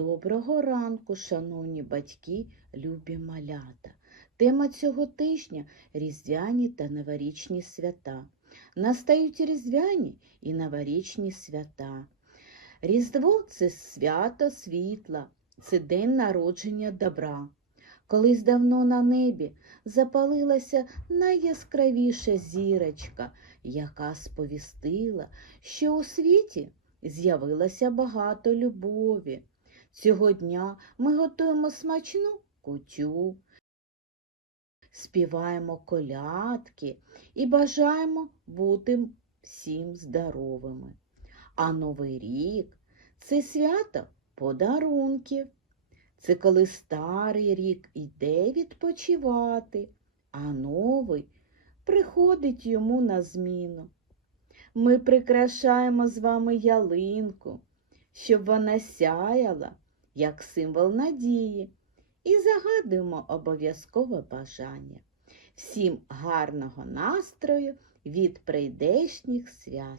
Доброго ранку, шановні батьки, любі малята. Тема цього тижня різдвяні та новорічні свята. Настають різдвяні і новорічні свята. Різдво це свято світла, це день народження добра. Колись давно на небі запалилася найяскравіша зірочка, яка сповістила, що у світі з'явилося багато любові. Цього дня ми готуємо смачну кутю, співаємо колядки і бажаємо бути всім здоровими. А Новий рік це свято подарунків. Це коли старий рік йде відпочивати, а новий приходить йому на зміну. Ми прикрашаємо з вами ялинку, щоб вона сяяла, як символ надії, і загадуємо обов'язкове бажання. Всім гарного настрою від прийдешніх свят.